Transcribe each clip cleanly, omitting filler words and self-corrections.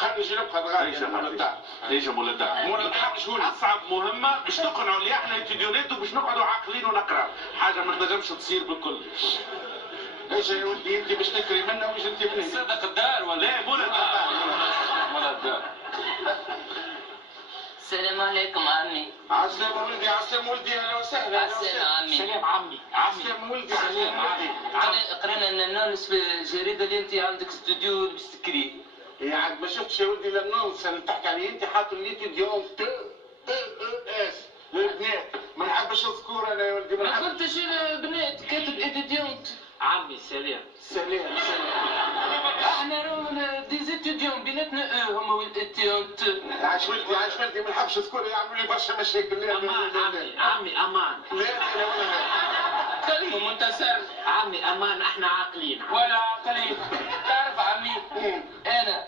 خلينا نبقى الغالي. ليش مولدة؟ شو اصعب مهمه باش نقنعوا اللي احنا اتيديونات وباش نقعدوا عاقلين ونقراو، حاجه ما تنجمش تصير بالكل. ايش يا ولدي انت باش تكري منا واش انت مني؟ صدق الدار ولا لا مولد الدار. السلام عليكم عمي. عسلامة ولدي، عسلامة ولدي، اهلا وسهلا. عسلامة عمي. سلام عمي. عسلامة ولدي، عسلامة ولدي. قرينا النونس في الجريدة اللي انت عندك استوديو باش تكري. يا عاد ما شفتش يا ولدي النونس اللي تحكي عليه انت حاط لي ديون اس للبنات، ما نحبش نذكر انا يا ولدي. ما قلتش البنات كاتب ايتيديونت. عمي سلام. سلام. احنا راهو ديزيتيديون بيناتنا هما والايتيديونت. عاش ولدي ما نحبش نذكر، يعملوا لي برشا مشاكل. لا عمي امان. لا كلمة منتصر. عمي امان احنا عاقلين. ولا عاقلين. تعرف عمي انا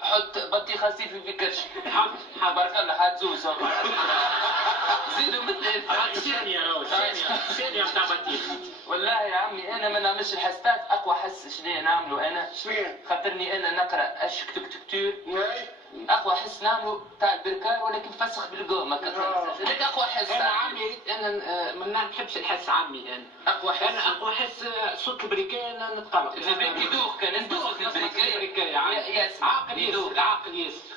حط بطيخة صيفي في كرش. بارك الله حتزوز. زيدوا مثل ثانية بتاع بطيخ. والله يا عمي انا ما نعملش الحسبات. اقوى حس شنو نعملوا انا؟ خاطرني انا نقرا اشكتكتور. اقوى حس نعملوا تاع البركار ولكن فسخ بالقوم. هذاك اقوى حس. انا عمي انا ما نحبش الحس عمي انا. اقوى حس. انا اقوى حس صوت البريكاي انا نتقلق. البريكاي يدوخ كان ندوخ في البريكاي. عاقل ياسر.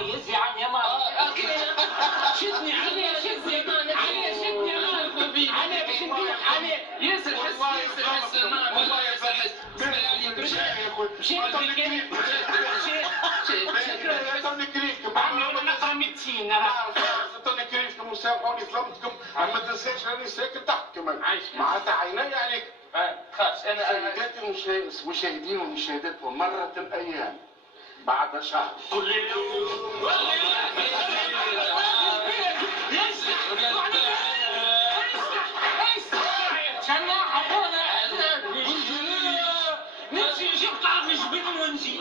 يزي عني يا ماما. شدني عليه شدني عليه عليه باش ندوخ عليه. ياسر حس والله ياسر حس. توني كريمكم عمي انا نقرا ميديسين. توني كريمكم وسامحوني ظلمتكم، ما تنساش راني ساكن تحت كمان معناتها عيني عليك. تخافش انا. سيداتي المشاهدين والمشاهدات ومرت الايام بعد شهر كل يوم نمشي نجيب طرف جبن ونجي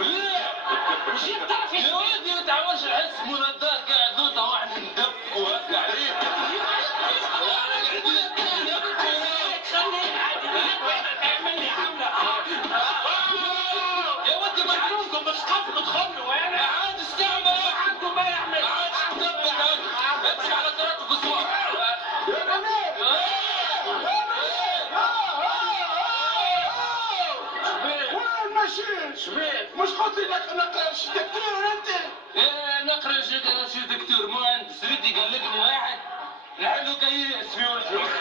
نجيب طرف يا ولدي ما تعاونش الحس منادار قاعد نوطه واحد ندق وهكا عليك. يا ولدي معلومكم باش تخافوا تدخلوا وانا عاد استعمل عندكم ما يعمل عاد تدبر امشي على طرف القصوى. مش قلت لك نقرا شي دكتور انت؟ نقرا شي دكتور مهندس ريدي قلقني واحد نحلو كي اسمي والحروف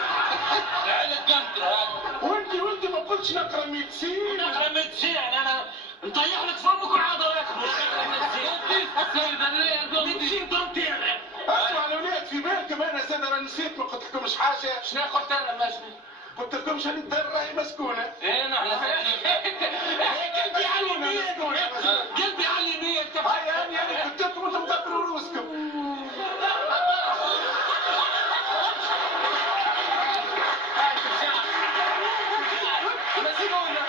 نحل الكمتر هذا. وانت ما قلتش نقرا ميدسين؟ نقرا ميدسين انا نطيح لك فمك وعضلاتك. ميدسين دونتير. اسمع الاولاد في بالكم انا زاد راني نسيت ما قلت لكمش حاجه. شنو قلت انا ما شنو؟ قلت لكمش هذه الدار راهي مسكونه. نحن قلبي على اليمين قلبي على اليمين. هاي انا قلت لكم انتم تقروا روسكم. مسكونه